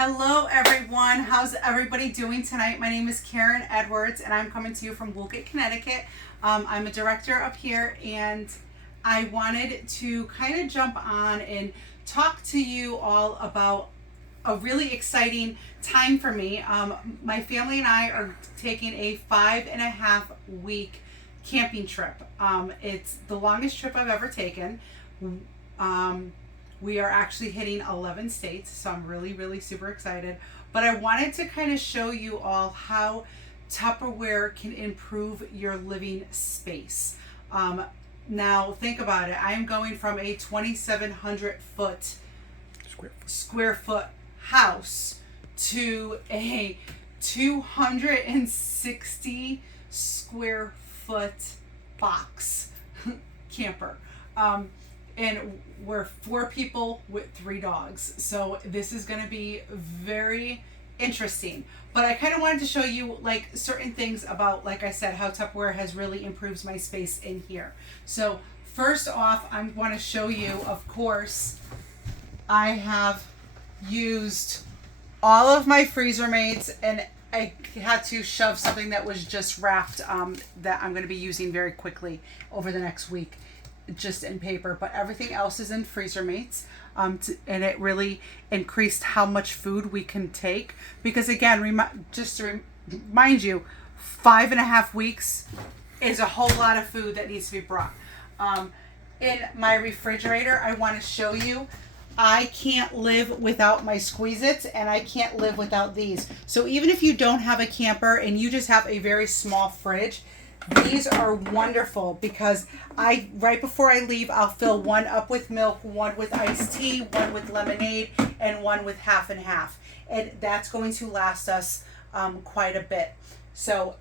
Hello everyone, how's everybody doing tonight? My name is Karen Edwards and I'm coming to you from Woolgate, Connecticut. I'm a director up here and I wanted to kind of jump on and talk to you all about a really exciting time for me. My family and I are taking a 5.5 week camping trip. It's the longest trip I've ever taken. We are actually hitting 11 states, so I'm really super excited. But I wanted to kind of show you all how Tupperware can improve your living space. Now think about it. I am going from a 2,700 square foot house to a 260 square foot box camper. And we're 4 people with 3 dogs. So this is going to be very interesting. But I kind of wanted to show you like certain things about, like I said, how Tupperware has really improved my space in here. So first off, I want to show you, of course, I have used all of my freezer mates, and I had to shove something that was just wrapped that I'm going to be using very quickly over the next week, just in paper, but everything else is in freezer mates. And it really increased how much food we can take, because again, just to remind you, 5.5 weeks is a whole lot of food that needs to be brought. In my refrigerator, I want to show you, I can't live without my Squeeze-Its, and I can't live without these. So even if you don't have a camper and you just have a very small fridge, these are wonderful, because right before I leave, I'll fill one up with milk, one with iced tea, one with lemonade, and one with half and half. And that's going to last us quite a bit. So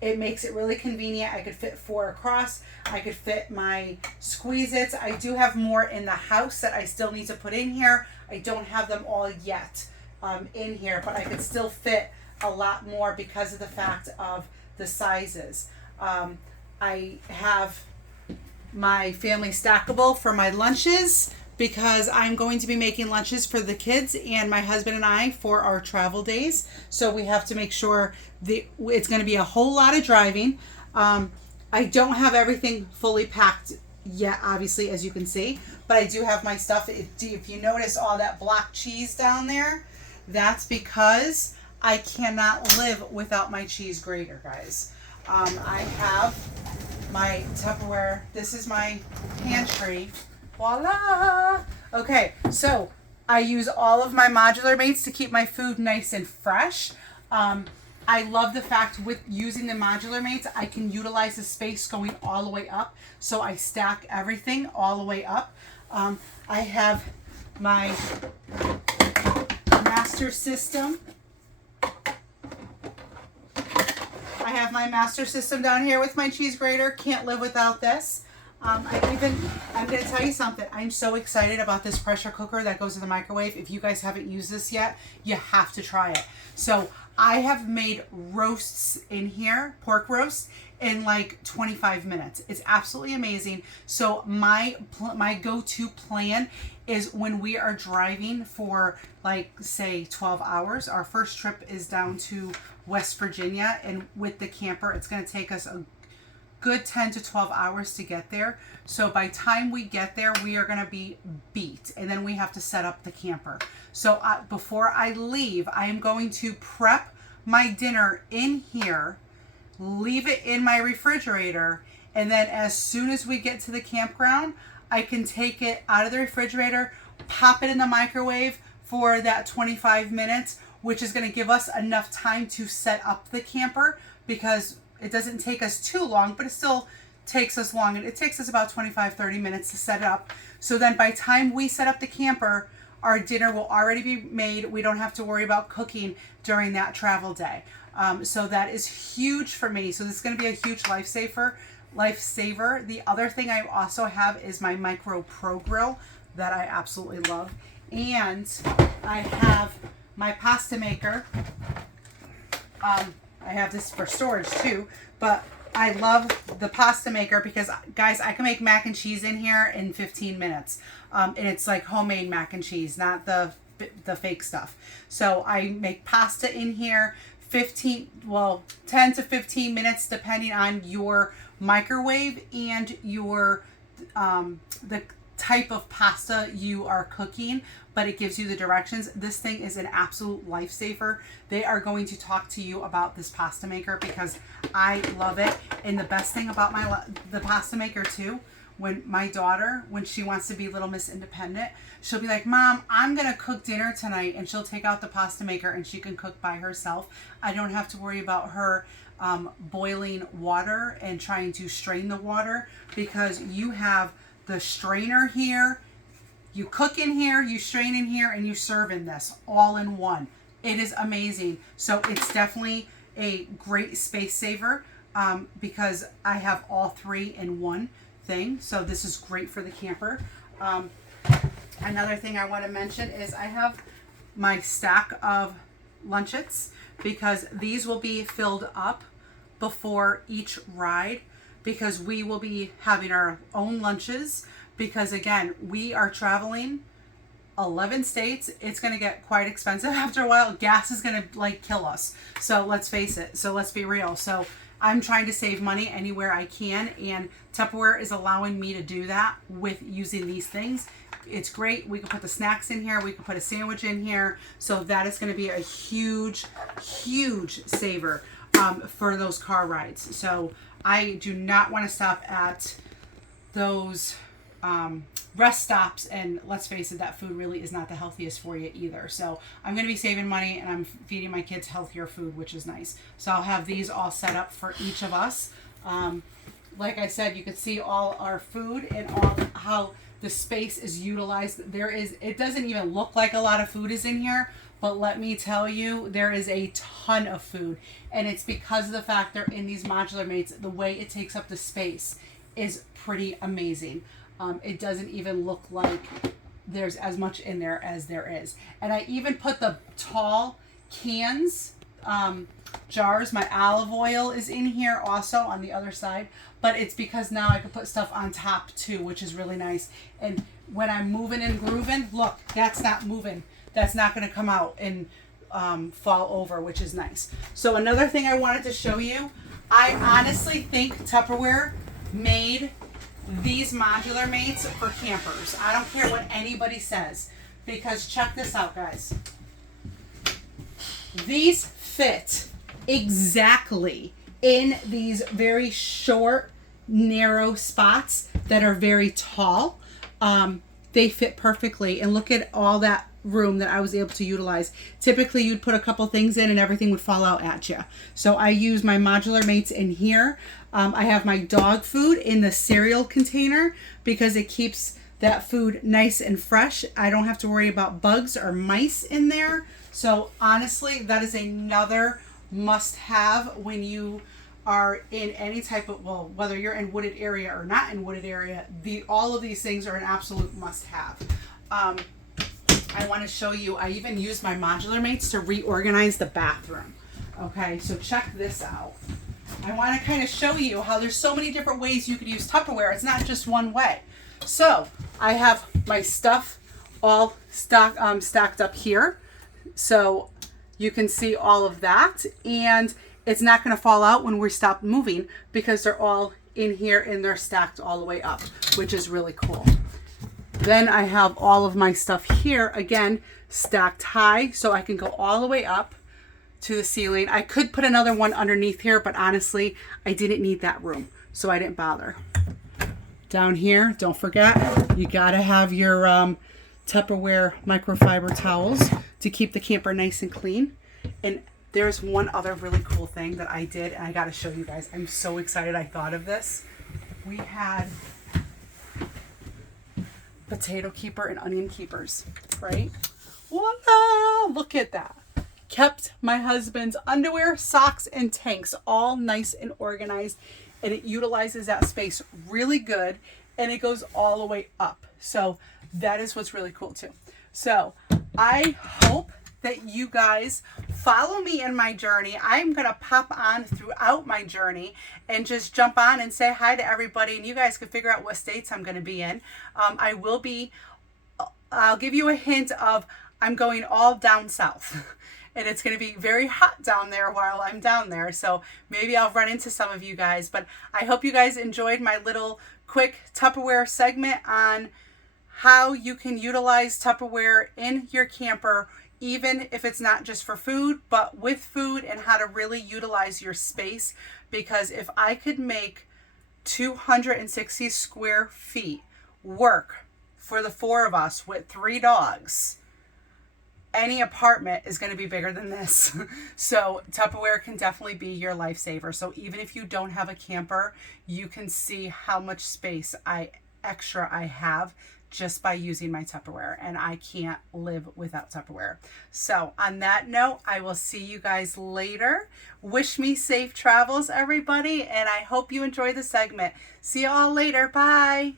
it makes it really convenient. I could fit 4 across. I could fit my Squeeze-Its. I do have more in the house that I still need to put in here. I don't have them all yet in here, but I could still fit a lot more because of the fact of the sizes. I have my family stackable for my lunches, because I'm going to be making lunches for the kids and my husband and I for our travel days. So we have to make sure it's going to be a whole lot of driving. I don't have everything fully packed yet, obviously, as you can see, but I do have my stuff. If you notice all that block cheese down there, that's because I cannot live without my cheese grater, guys. I have my Tupperware. This is my pantry. Voila! Okay, so I use all of my modular mates to keep my food nice and fresh. I love the fact with using the modular mates, I can utilize the space going all the way up. So I stack everything all the way up. I have my master system. I have my master system down here with my cheese grater. Can't live without this. I'm going to tell you something. I'm so excited about this pressure cooker that goes in the microwave. If you guys haven't used this yet, you have to try it. So I have made roasts in here, pork roasts, in like 25 minutes. It's absolutely amazing. So my go-to plan is when we are driving for, like, say 12 hours. Our first trip is down to West Virginia, and with the camper it's going to take us a good 10 to 12 hours to get there. So by time we get there, we are going to be beat, and then we have to set up the camper. So before I leave, I am going to prep my dinner in here, leave it in my refrigerator, and then as soon as we get to the campground, I can take it out of the refrigerator, pop it in the microwave for that 25 minutes, which is going to give us enough time to set up the camper, because it doesn't take us too long, but it still takes us long. It takes us about 25-30 minutes to set it up. So then by the time we set up the camper, our dinner will already be made. We don't have to worry about cooking during that travel day. So that is huge for me. So this is going to be a huge lifesaver. The other thing I also have is my Micro Pro Grill that I absolutely love. And I have my pasta maker. I have this for storage too, but I love the pasta maker because, guys, I can make mac and cheese in here in 15 minutes. And it's like homemade mac and cheese, not the the fake stuff. So I make pasta in here, 10 to 15 minutes depending on your microwave and your the type of pasta you are cooking, but it gives you the directions. This thing is an absolute lifesaver. They are going to talk to you about this pasta maker because I love it. And the best thing about the pasta maker too, when my daughter, when she wants to be Little Miss Independent, she'll be like, Mom, I'm going to cook dinner tonight, and she'll take out the pasta maker and she can cook by herself. I don't have to worry about her boiling water and trying to strain the water, because you have the strainer here, you cook in here, you strain in here, and you serve in this all in one. It is amazing. So it's definitely a great space saver because I have all three in one thing. So this is great for the camper. Another thing I want to mention is I have my stack of lunchettes, because these will be filled up before each ride, because we will be having our own lunches, because again, we are traveling 11 states. It's going to get quite expensive after a while. Gas is going to like kill us. So let's face it. So let's be real. So I'm trying to save money anywhere I can, and Tupperware is allowing me to do that with using these things. It's great. We can put the snacks in here. We can put a sandwich in here. So that is going to be a huge, huge saver for those car rides. So I do not want to stop at those rest stops, and let's face it, that food really is not the healthiest for you either. So I'm going to be saving money, and I'm feeding my kids healthier food, which is nice. So I'll have these all set up for each of us. Like I said, you can see all our food and all how the space is utilized. It doesn't even look like a lot of food is in here, but let me tell you, there is a ton of food, and it's because of the fact they're in these modular mates. The way it takes up the space is pretty amazing. It doesn't even look like there's as much in there as there is. And I even put the tall cans, jars. My olive oil is in here also on the other side, but it's because now I can put stuff on top too, which is really nice. And when I'm moving and grooving, look, that's not moving. That's not going to come out and fall over, which is nice. So another thing I wanted to show you, I honestly think Tupperware made these modular mates for campers. I don't care what anybody says, because check this out, guys. These fit exactly in these very short, narrow spots that are very tall. They fit perfectly, and look at all that room that I was able to utilize. Typically you'd put a couple things in and everything would fall out at you. So I use my modular mates in here. I have my dog food in the cereal container because it keeps that food nice and fresh. I don't have to worry about bugs or mice in there. So honestly, that is another must-have when you are in any type of, well, whether you're in wooded area or not in wooded area, all of these things are an absolute must-have. I want to show you, I even use my modular mates to reorganize the bathroom. Okay, so check this out. I want to kind of show you how there's so many different ways you could use Tupperware. It's not just one way. So I have my stuff all stacked up here. So you can see all of that, and it's not going to fall out when we stop moving because they're all in here and they're stacked all the way up, which is really cool. Then I have all of my stuff here, again, stacked high, so I can go all the way up to the ceiling. I could put another one underneath here, but honestly, I didn't need that room, so I didn't bother. Down here, don't forget, you gotta have your Tupperware microfiber towels to keep the camper nice and clean. And there's one other really cool thing that I did, and I gotta show you guys. I'm so excited I thought of this. We had potato keeper and onion keepers, right? Voila! Look at that. Kept my husband's underwear, socks, and tanks all nice and organized, and it utilizes that space really good, and it goes all the way up. So that is what's really cool too. So I hope that you guys follow me in my journey. I'm going to pop on throughout my journey and just jump on and say hi to everybody, and you guys can figure out what states I'm going to be in. I'll give you a hint of, I'm going all down south. And it's going to be very hot down there while I'm down there. So maybe I'll run into some of you guys. But I hope you guys enjoyed my little quick Tupperware segment on how you can utilize Tupperware in your camper, even if it's not just for food, but with food, and how to really utilize your space. Because if I could make 260 square feet work for the 4 of us with 3 dogs, any apartment is going to be bigger than this. So Tupperware can definitely be your lifesaver. So even if you don't have a camper, you can see how much space extra I have just by using my Tupperware, and I can't live without Tupperware. So on that note, I will see you guys later. Wish me safe travels, everybody, and I hope you enjoy the segment. See you all later. Bye.